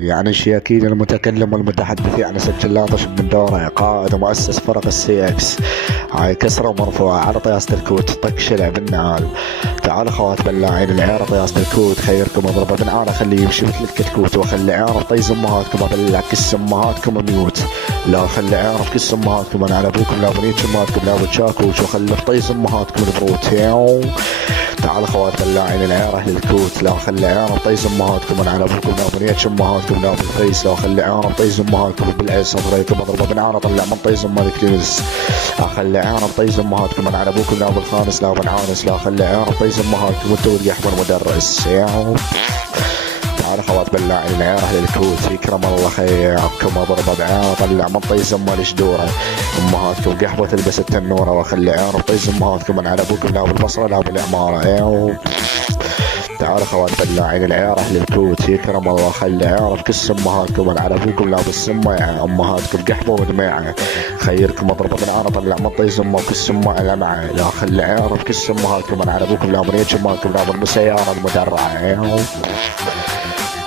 يعني شياكين المتكلم والمتحدث يعني سجل شب من دوره قائد ومؤسس فرق السي اكس. هاي كسره ومرفوعه على طياسة الكوت طق شلع بالنعال. تعال خوات بلاعين العيار طياسة الكوت خيركم اضربه بالنعال خليه يمشي مثل الكتكوت واخلي عيار طيز امهاتكم ابلع كس امهاتكم ميوت. لا خلي عيار كس امهاتكم انا على ابوكم لا بنيت امهاتكم لا بتشاكوش وخلي طيز امهاتكم البروت ياو. تعال خوات بلاعين العيار اهل الكوت لا خلي عيار طيز امهاتكم انا على ابوكم لا بنيت امهاتكم لا بالفيس لا خلي عيار طيز امهاتكم بالعز اضريكم اضربه بالنعال اطلع من طيز امهاتك تنس. اخلي عيار طيز امهاتكم انا على ابوكم لا بالخامس لا بالعانس لا خلي عيار طيز امهاتكم وانتو يحمل مدرس ياو. تعال خوات بلاعين العيار اهل الكوت يكرم الله خيركم اضربه بعيار طلع من طيز امال جدوره. امهاتكم قحبه تلبس التنوره واخلي عيار طيز امهاتكم انا على ابوكم لا بالبصره لا بالعماره ياو. تعال خوات بلاعين العيار اهل الكوت يكرم الله خلي عيار بكس امهاتكم انا على ابوكم لا بالسمه يعني امهاتكم قحبه ودميعه. خيركم اضربه بالعانه طلع من طيز امه وكس امه لمعه لا خلي عيار بكس امهاتكم انا على ابوكم لا بنيت امهاتكم لا بالسياره المدرعه ياو.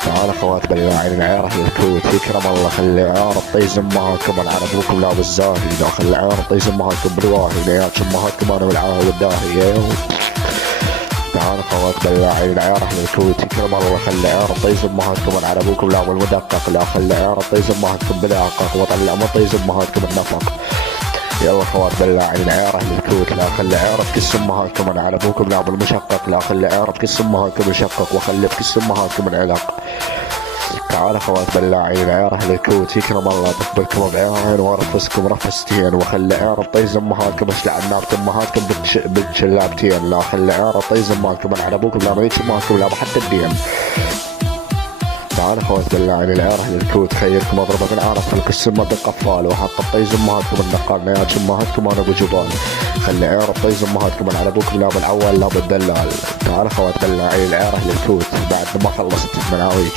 تعال خوات بلاعين العيار اهل الكوت يكرم الله خلي عيار طيز امهاتكم انا على ابوكم لا بالزاهي لا خلي عيار طيز امهاتكم بالواهي لياك امهاتكم انا بالعاهي والداهي ياو. تعال خوات بلاعين العيار اهل الكوت يكرم الله خلي عيار طيز امهاتكم انا على ابوكم لا بالمدقق لا خلي عيار طيز امهاتكم بالعقق وطلع من طيز امهاتكم النفق. يلا خوات بلاعين العيار اهل الكوت لا خلي عيار بكس امهاتكم انا على ابوكم لا بالمشقق لا خلي عيار بكس امهاتكم مشقق وخلي بكس امهاتكم العلق. تعال خوات بلاعين العيار اهل الكوت يكرم الله تقبلكم بعيارين ورفسكم رفستين وخلي عيار طيز امهاتكم اشلع عنابة امهاتكم بالشلابتين لا خلي عيار طيز امهاتكم انا على ابوكم لا مليش امهاتكم لا بحتى الدين. تعال خوات بلاعين العيار اهل الكوت خيركم اضربه بالعرف خلق السمه بالقفال وحط طيز امهاتكم النقال نياج امهاتكم انا بجبال. خلي عيار طيز امهاتكم انا على ابوكم لا بالعوال لا بالدلال. تعال خوات بلاعين العيار اهل الكوت بعد ما خلصت المناويج.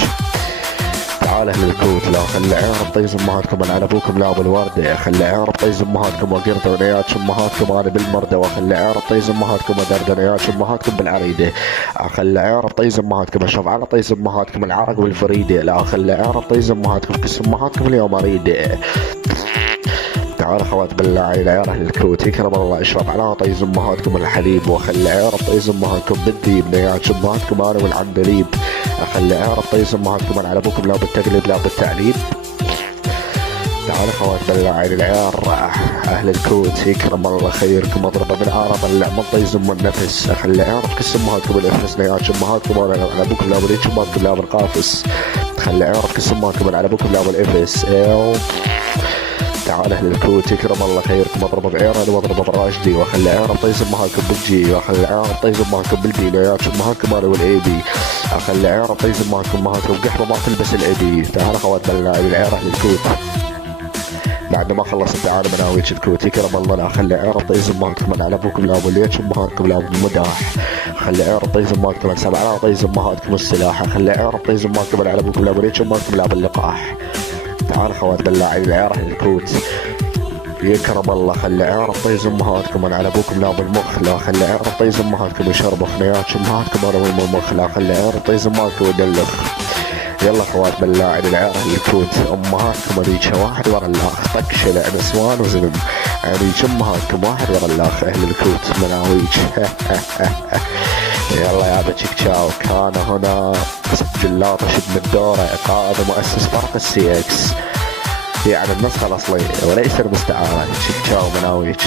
تعال اهل الكوت لا خلي عيار طيز امهاتكم انا على ابوكم لا بالورده خلي عيار طيز امهاتكم وقرده ونياج امهاتكم انا بالمرده وخلي عيار طيز امهاتكم ودرده نياج امهاتكم بالعريده. اخلي عيار طيز امهاتكم اشرب على طيز امهاتكم العرق بالفريده لا خلي عيار طيز امهاتكم كس امهاتكم اليوم اريده. تعال خوات بلاعين العيار اهل الكوت يكرم الله اشرب على طيز امهاتكم الحليب وخلي عيار طيز امهاتكم بالديب نياج امهاتكم انا والعندليب. اخلي عيار طيز امهاتكم انا على ابوكم لا بالتقليب لا بالتعليب. تعال خوات بلاعين العيار اهل الكوت يكرم الله خيركم اضربه بالعاره طلع من طيز ام النفس. اخلي عيار بكس امهاتكم الافس نياج امهاتكم انا على ابوكم لا بريش امهاتكم لا بالقافس. خلي عيار بكس امهاتكم انا على ابوكم لا بالافس ايو. تعال اهل الكوت يكرم الله خيركم اضربه بعيره واضربه براشدي واخلي عيره طيز امهاتكم بالجي واخلي عيره طيز امهاتكم بالبي لياك امهاتكم انا والاي بي. اخلي عيره طيز امهاتكم قحبه ما تلبس الاي بي. تعال خوات بلاعين العيره اهل الكوت بعد ما خلصت تعال مناويج الكوت يكرم الله لا خلي عيره طيز امهاتكم انا على ابوكم لا وليتش امهاتكم لا بالمداح. خلي عيره طيز امهاتكم انا سبع على طيز امهاتكم السلاح. خلي عيره طيز امهاتكم انا على ابوكم لا وليتش امهاتكم لا باللقاح. تعال خوات بلاعين العيار اهل الكوت يكرم الله خلي عيار طيز امهاتكم انا على ابوكم لا بالمخ لا خلي عيار طيز امهاتكم يشربوا خنيات امهاتكم انا بالمخ لا خلي عيار طيز امهاتكم يدلخ. يلا خوات بلاعين العيار اهل الكوت امهاتكم اريج واحد ورا الاخ طق شلع نسوان وزلم اريج امهاتكم واحد ورا الاخ اهل الكوت مناويج. يلا يا بتشيك تشاو كان هنا سجل شد من الدورة قائد ومؤسس فرق السي اكس يعني النسخة الأصلية وليس المستعارة. تشيك تشاو مناويج.